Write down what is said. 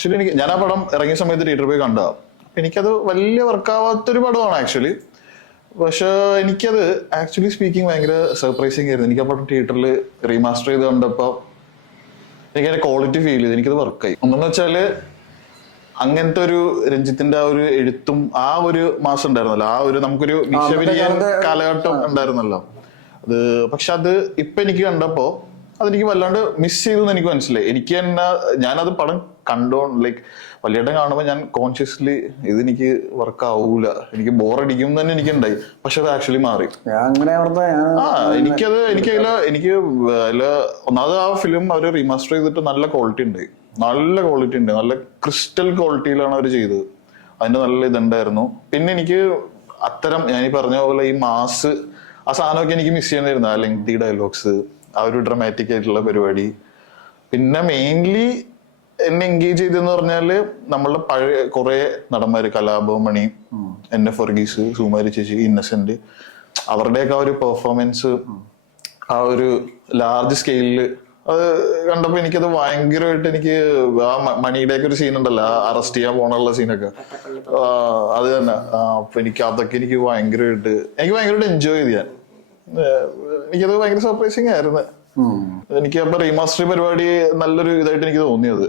Actually ഞാൻ ആ പടം ഇറങ്ങിയ സമയത്ത് തിയേറ്ററിൽ പോയി കണ്ടതാണ്. എനിക്കത് വലിയ വർക്കാവാത്തൊരു പടമാണ് ആക്ച്വലി. പക്ഷെ എനിക്കത് ആക്ച്വലി സ്പീക്കിംഗ് ഭയങ്കര സർപ്രൈസിങ് ആയിരുന്നു. എനിക്ക് ആ പടം തിയേറ്ററിൽ റീമാസ്റ്റർ ചെയ്ത് കണ്ടപ്പോൾ എനിക്കതിന്റെ ക്വാളിറ്റി ഫീൽ ചെയ്തു. എനിക്കത് വർക്കായി. ഒന്നെന്ന് വെച്ചാല് അങ്ങനത്തെ ഒരു രഞ്ജിത്തിന്റെ ആ ഒരു എഴുത്തും ആ ഒരു മാസം ഉണ്ടായിരുന്നല്ലോ, ആ ഒരു നമുക്കൊരു വിഷവിരിയൻ കാലഘട്ടം ഉണ്ടായിരുന്നല്ലോ അത്. പക്ഷെ അത് ഇപ്പൊ എനിക്ക് കണ്ടപ്പോ അതെനിക്ക് വല്ലാണ്ട് മിസ് ചെയ്തു എന്ന് എനിക്ക് മനസ്സിലായി. എനിക്ക് തന്നെ ഞാനത് പടം ലൈക്ക് വലിയേട്ടൻ കാണുമ്പോൾ ഞാൻ കോൺഷ്യസ്ലി ഇതെനിക്ക് വർക്ക് ആവൂല, എനിക്ക് ബോറടിക്കും തന്നെ എനിക്ക് ഉണ്ടായി. പക്ഷെ അത് ആക്ച്വലി മാറി. എനിക്ക് ഒന്നാമത് ആ ഫിലിം അവർ റീമാസ്റ്റർ ചെയ്തിട്ട് നല്ല ക്വാളിറ്റി ഉണ്ട്, നല്ല ക്രിസ്റ്റൽ ക്വാളിറ്റിയിലാണ് അവർ ചെയ്തത്. അതിന്റെ നല്ല ഇതുണ്ടായിരുന്നു. പിന്നെ എനിക്ക് അത്തരം ഞാൻ ഈ പറഞ്ഞ പോലെ ഈ മാസ് ആ സാധനമൊക്കെ എനിക്ക് മിസ് ചെയ്യുന്നായിരുന്നു. ആ ലെങ്തി ഡയലോഗ്സ്, ആ ഒരു ഡ്രമാറ്റിക് ആയിട്ടുള്ള പരിപാടി. പിന്നെ മെയിൻലി എന്നെ എൻഗേജ് ചെയ്തെന്ന് പറഞ്ഞാല് നമ്മളുടെ പഴയ കുറെ നടന്മാര്, കലാഭവൻ മണി, എന്നെ ഫർഗീസ്, സുമാരി ചേച്ചി, ഇന്നസെന്റ്, അവരുടെയൊക്കെ ആ ഒരു പെർഫോമൻസ് ആ ഒരു ലാർജ് സ്കെയിലില് അത് കണ്ടപ്പോ എനിക്കത് ഭയങ്കരമായിട്ട് എനിക്ക് ആ മണിയുടെ ഒക്കെ ഒരു സീൻ ഉണ്ടല്ലോ, അറസ്റ്റ് ചെയ്യാൻ പോണുള്ള സീനൊക്കെ, അത് തന്നെ. അപ്പൊ എനിക്ക് ഭയങ്കരമായിട്ട് എൻജോയ് ചെയ്ത് ഞാൻ. എനിക്കത് ഭയങ്കര സർപ്രൈസിങ് ആയിരുന്നു. എനിക്ക് അപ്പൊ റീമാസ്റ്റർ പരിപാടി നല്ലൊരു ഇതായിട്ട് എനിക്ക് തോന്നിയത്.